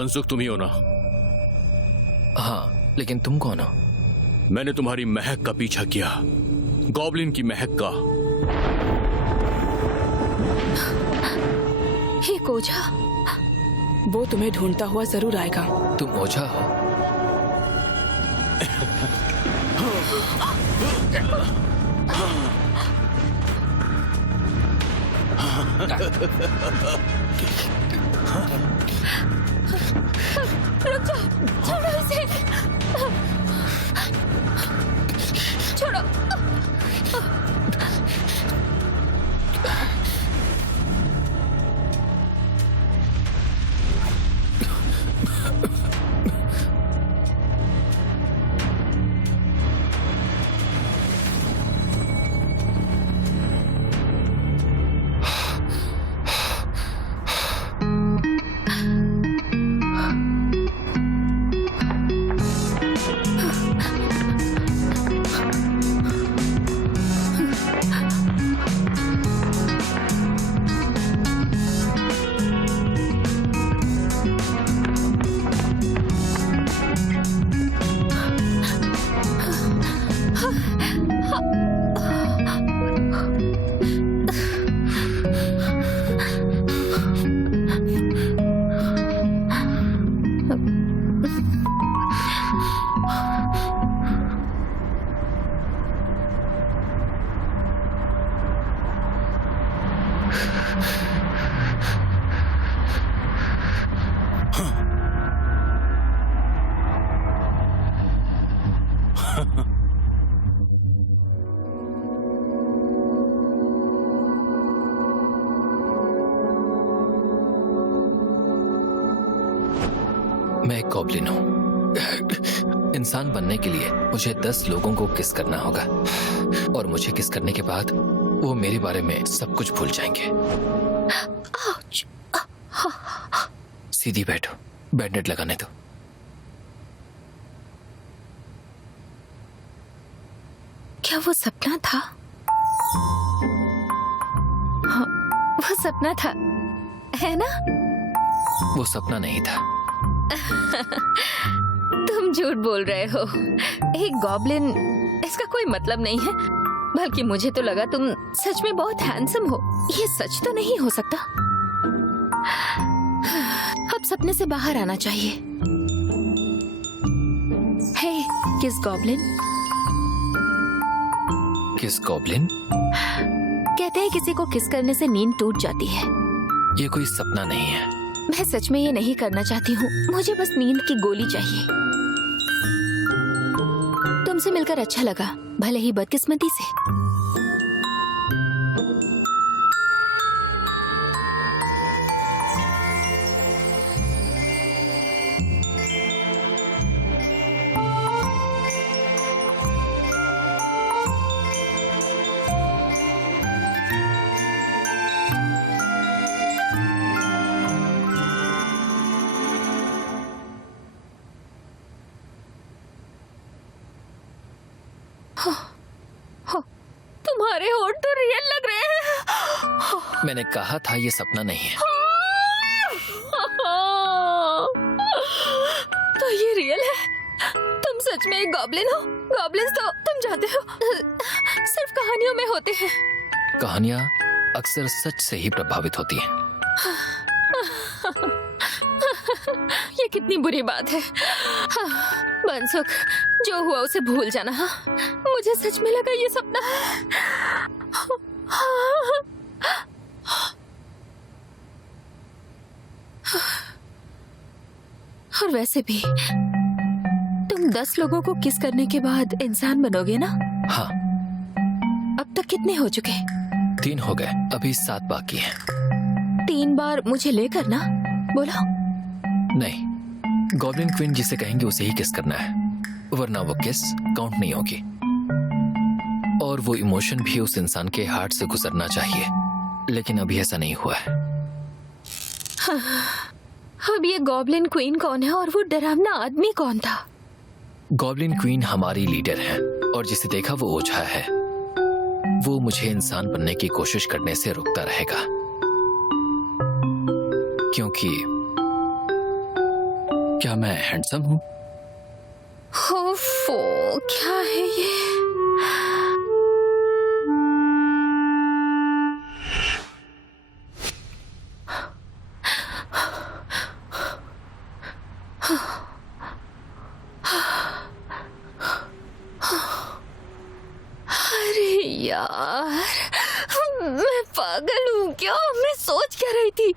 बनसुख तुम ही हो ना? हाँ, लेकिन तुम कौन हो? मैंने तुम्हारी महक का पीछा किया, गॉब्लिन की महक का। एक ओझा, वो तुम्हें ढूंढता हुआ जरूर आएगा। तुम ओझा हो? रुक जाओ, छोड़ो इसे, छोड़ो। मैं एक गॉब्लिन हूँ। इंसान बनने के लिए मुझे 10 लोगों को किस करना होगा, और मुझे किस करने के बाद वो मेरे बारे में सब कुछ भूल जाएंगे। सीधी बैठो, बैंडेड लगाने दो। क्या वो सपना था? हाँ, वो सपना था, है ना? वो सपना नहीं था। तुम झूठ बोल रहे हो। एक गॉब्लिन, इसका कोई मतलब नहीं है। बल्कि मुझे तो लगा तुम सच में बहुत हैंडसम हो। ये सच तो नहीं हो सकता। अब सपने से बाहर आना चाहिए। हे, किस गॉब्लिन? किस गॉब्लिन? कहते हैं किसी को किस करने से नींद टूट जाती है। ये कोई सपना नहीं है। मैं सच में ये नहीं करना चाहती हूँ। मुझे बस नींद की गोली चाहिए। तुमसे मिलकर अच्छा लगा, भले ही बदकिस्मती से। तुम्हारे होठ तो रियल लग रहे हैं। मैंने कहा था ये सपना नहीं है। तो ये रियल है। तुम सच में एक गॉब्लिन हो। गॉब्लिन्स तो तुम जानते हो सिर्फ कहानियों में होते हैं। कहानियां अक्सर सच से ही प्रभावित होती हैं। ये कितनी बुरी बात है। बनसुख, जो हुआ उसे भूल जाना। हाँ, मुझे सच में लगा ये सपना है। और वैसे भी तुम 10 लोगों को किस करने के बाद इंसान बनोगे ना? हाँ। अब तक कितने हो चुके? 3 हो गए, अभी 7 बाकी हैं। 3 बार मुझे लेकर ना? बोलो। नहीं, गॉब्लिन क्वीन जिसे कहेंगे उसे ही किस करना है, वरना वो किस काउंट नहीं होगी। और वो इमोशन भी उस इंसान के हार्ट से गुजरना चाहिए, लेकिन अभी ऐसा नहीं हुआ है। अब ये गॉब्लिन क्वीन कौन है और वो डरावना आदमी कौन था? गॉब्लिन क्वीन हमारी लीडर है, और जिसे देखा वो ओझा है। वो मुझे इंसान बनने की कोशिश करने से रोकता रहेगा, क्योंकि क्या मैं हैंडसम हूँ? ओफो, क्या है ये? अरे यार, मैं पागल हूँ क्या? मैं सोच क्या रही थी?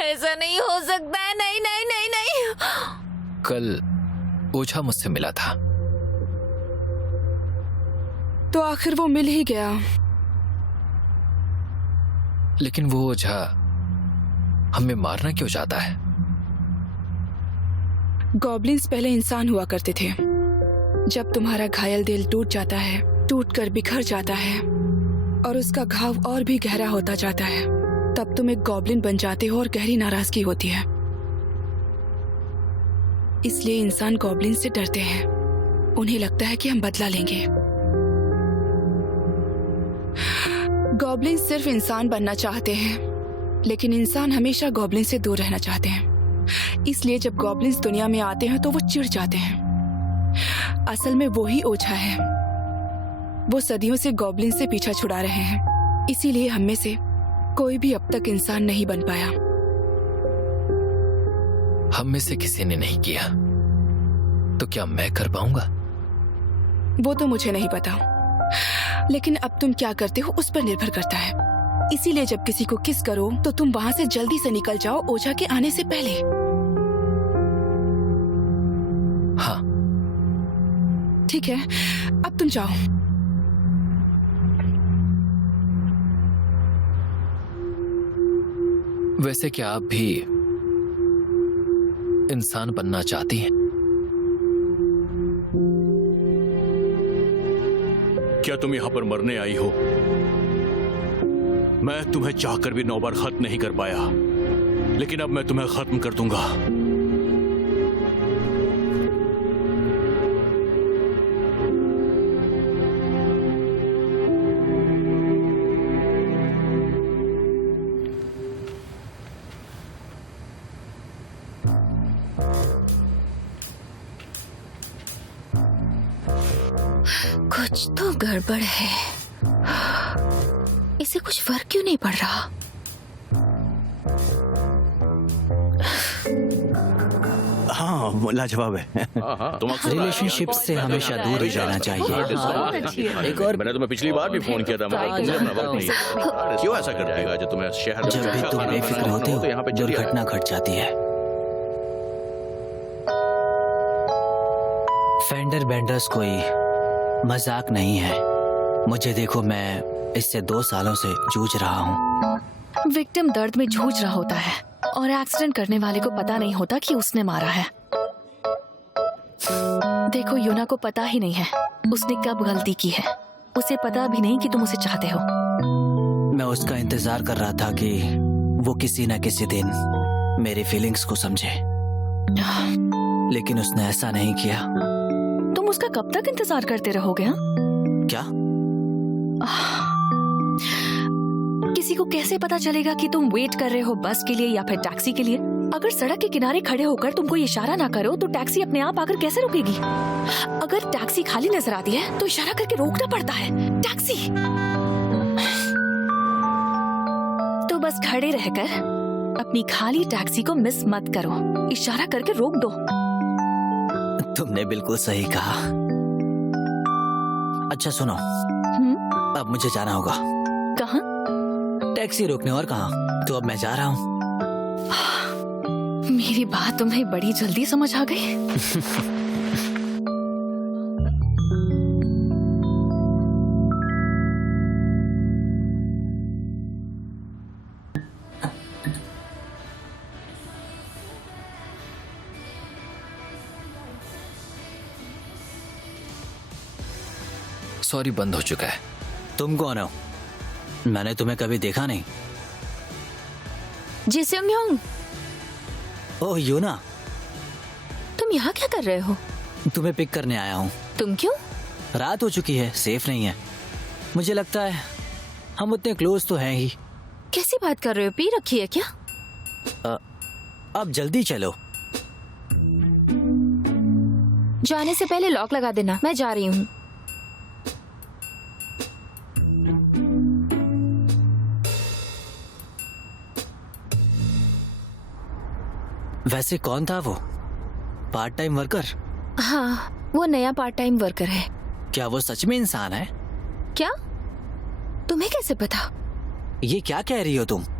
ऐसा नहीं हो सकता है। नहीं नहीं नहीं नहीं। कल ओझा मुझसे मिला था। तो आखिर वो मिल ही गया। लेकिन वो ओझा हमें मारना क्यों चाहता है? गॉब्लिन्स पहले इंसान हुआ करते थे। जब तुम्हारा घायल दिल टूट जाता है, टूटकर बिखर जाता है और उसका घाव और भी गहरा होता जाता है, तब तुम एक गॉब्लिन बन जाते हो और गहरी नाराजगी होती है। इसलिए इंसान गॉब्लिन से डरते हैं। उन्हें लगता है कि हम बदला लेंगे। गॉब्लिन सिर्फ इंसान बनना चाहते हैं, लेकिन इंसान हमेशा गॉब्लिन से दूर रहना चाहते हैं। इसलिए जब गॉब्लिन्स दुनिया में आते हैं तो वो चिढ़ जाते हैं। असल में वो ही ओझा है। वो सदियों से गॉब्लिन से पीछा छुड़ा रहे हैं। इसीलिए हम में से कोई भी अब तक इंसान नहीं बन पाया। हम में से किसी ने नहीं किया, तो क्या मैं कर पाऊंगा? वो तो मुझे नहीं पता, लेकिन अब तुम क्या करते हो उस पर निर्भर करता है। इसीलिए जब किसी को किस करो तो तुम वहां से जल्दी से निकल जाओ, ओझा के आने से पहले। हाँ। ठीक है, अब तुम जाओ। वैसे क्या आप भी इंसान बनना चाहती हैं? क्या तुम यहां पर मरने आई हो? मैं तुम्हें चाहकर भी 9 बार खत्म नहीं कर पाया, लेकिन अब मैं तुम्हें खत्म कर दूंगा। कुछ तो गड़बड़ है। इसे कुछ फर्क क्यों नहीं पड़ रहा? हाँ, लाजवाब है। तुम रिलेशनशिप से हमेशा दूर ही रहना चाहिए। एक और मैंने तुम्हें पिछली बार भी फोन किया था, मगर तुमने अपना वक्त नहीं। क्यों ऐसा कर जाएगा? जो तुम्हें शहर जब भी तुम बेफिक्र होते हो, यहाँ पे दुर्घटना घट जाती है। फेंडर बेंडर्स कोई मजाक नहीं है। मुझे देखो, मैं इससे 2 सालों से जूझ रहा हूँ। विक्टिम दर्द में जूझ रहा होता है और एक्सीडेंट करने वाले को पता नहीं होता कि उसने मारा है। देखो, योना को पता ही नहीं है उसने कब गलती की है। उसे पता भी नहीं कि तुम उसे चाहते हो। मैं उसका इंतजार कर रहा था कि वो किसी न किसी दिन मेरी फीलिंग्स को समझे, लेकिन उसने ऐसा नहीं किया। तुम उसका कब तक इंतजार करते रहोगे? हाँ? क्या? किसी को कैसे पता चलेगा कि तुम वेट कर रहे हो बस के लिए या फिर टैक्सी के लिए? अगर सड़क के किनारे खड़े होकर तुमको इशारा ना करो तो टैक्सी अपने आप आकर कैसे रुकेगी? अगर टैक्सी खाली नजर आती है तो इशारा करके रोकना पड़ता है। टैक्सी तो बस खड़े रहकर अपनी खाली टैक्सी को मिस मत करो, इशारा करके रोक दो। तुमने बिल्कुल सही कहा। अच्छा सुनो, अब मुझे जाना होगा। कहाँ? टैक्सी रोकने। और कहाँ? तो अब मैं जा रहा हूँ। मेरी बात तुम्हें बड़ी जल्दी समझ आ गई। सॉरी, बंद हो चुका है। तुम कौन हो? मैंने तुम्हें कभी देखा नहीं। जी सेंगयोंग, ओह यूना, तुम यहाँ क्या कर रहे हो? तुम्हें पिक करने आया हूँ। तुम क्यों? रात हो चुकी है, सेफ नहीं है। मुझे लगता है हम उतने क्लोज तो हैं ही। कैसी बात कर रहे हो? पी रखी है क्या? अब जल्दी चलो। जाने से पहले लॉक लगा देना, मैं जा रही हूँ। वैसे कौन था वो पार्ट टाइम वर्कर? हाँ, वो नया पार्ट टाइम वर्कर है। क्या वो सच में इंसान है? क्या? तुम्हें कैसे पता? ये क्या कह रही हो तुम?